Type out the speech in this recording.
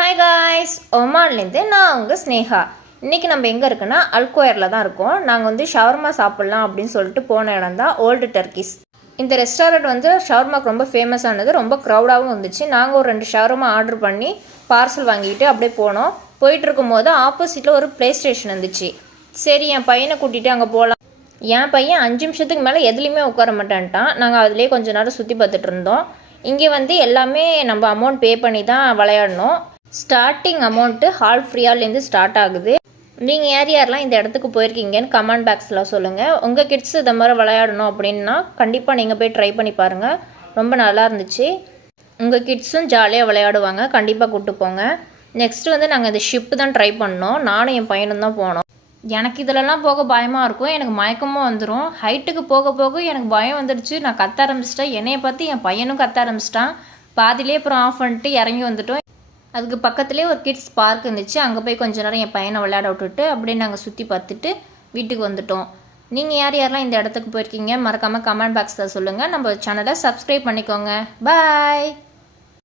Hi guys, ஒமான்லேருந்து நான் உங்கள் ஸ்னேகா. இன்றைக்கி நம்ம எங்கே இருக்குன்னா அல்கோயரில் தான் இருக்கோம். நாங்கள் வந்து ஷவர்மா சாப்பிட்லாம் அப்படின்னு சொல்லிட்டு போன இடம் தான் ஓல்டு டர்க்கிஸ். இந்த ரெஸ்டாரண்ட் வந்து ஷவர்மாக்கு ரொம்ப ஃபேமஸானது, ரொம்ப க்ரௌடாகவும் இருந்துச்சு. நாங்கள் ஒரு 2 ஷவர்மா ஆர்டர் பண்ணி பார்சல் வாங்கிட்டு அப்படியே போனோம். போயிட்டுருக்கும் போது ஆப்போசிட்டில் ஒரு ப்ளே ஸ்டேஷன் இருந்துச்சு. சரி, என் பையனை கூட்டிகிட்டு அங்கே போகலாம். என் பையன் 5 நிமிஷத்துக்கு மேலே எதுலேயுமே உட்கார மாட்டேன்ட்டான். நாங்கள் அதிலே கொஞ்சம் நேரம் சுற்றி பார்த்துட்டு இருந்தோம். இங்கே வந்து எல்லாமே நம்ம அமௌண்ட் பே பண்ணி தான் விளையாடணும். ஸ்டார்டிங் அமௌண்ட்டு ஹால் ஃப்ரீயாலேருந்து ஸ்டார்ட் ஆகுது. நீங்கள் யாரெல்லாம் இந்த இடத்துக்கு போயிருக்கீங்கன்னு கமெண்ட் பாக்ஸில் சொல்லுங்கள். உங்கள் கிட்ஸ் இந்த மாதிரி விளையாடணும் அப்படின்னா கண்டிப்பாக நீங்கள் போய் ட்ரை பண்ணி பாருங்கள். ரொம்ப நல்லா இருந்துச்சு. உங்கள் கிட்ஸும் ஜாலியாக விளையாடுவாங்க. கண்டிப்பாக கூப்பிட்டு போங்க. நெக்ஸ்ட்டு வந்து நாங்கள் இந்த ஷிப்பு தான் ட்ரை பண்ணோம். நானும் என் பையனும் தான் போனோம். எனக்கு இதிலலாம் போக பயமாக இருக்கும். எனக்கு மயக்கமும் வந்துடும். ஹைட்டுக்கு போக போக எனக்கு பயம் வந்துடுச்சு. நான் கத்த ஆரம்பிச்சிட்டேன். என்னையை பார்த்து என் பையனும் கத்த ஆரம்பிச்சிட்டான். பாதிலே அப்புறம் ஆஃப் பண்ணிட்டு இறங்கி வந்துட்டோம். அதுக்கு பக்கத்துலேயே ஒரு கிட்ஸ் பார்க் இருந்துச்சு. அங்கே போய் கொஞ்ச நேரம் என் பையனை விளையாட விட்டுட்டு அப்படியே நாங்கள் சுற்றி பார்த்துட்டு வீட்டுக்கு வந்துட்டோம். நீங்கள் யாரெல்லாம் இந்த இடத்துக்கு போயிருக்கீங்க மறக்காமல் கமெண்ட் பாக்ஸில் சொல்லுங்கள். நம்ம சேனலை சப்ஸ்கிரைப் பண்ணிக்கோங்க. பாய்.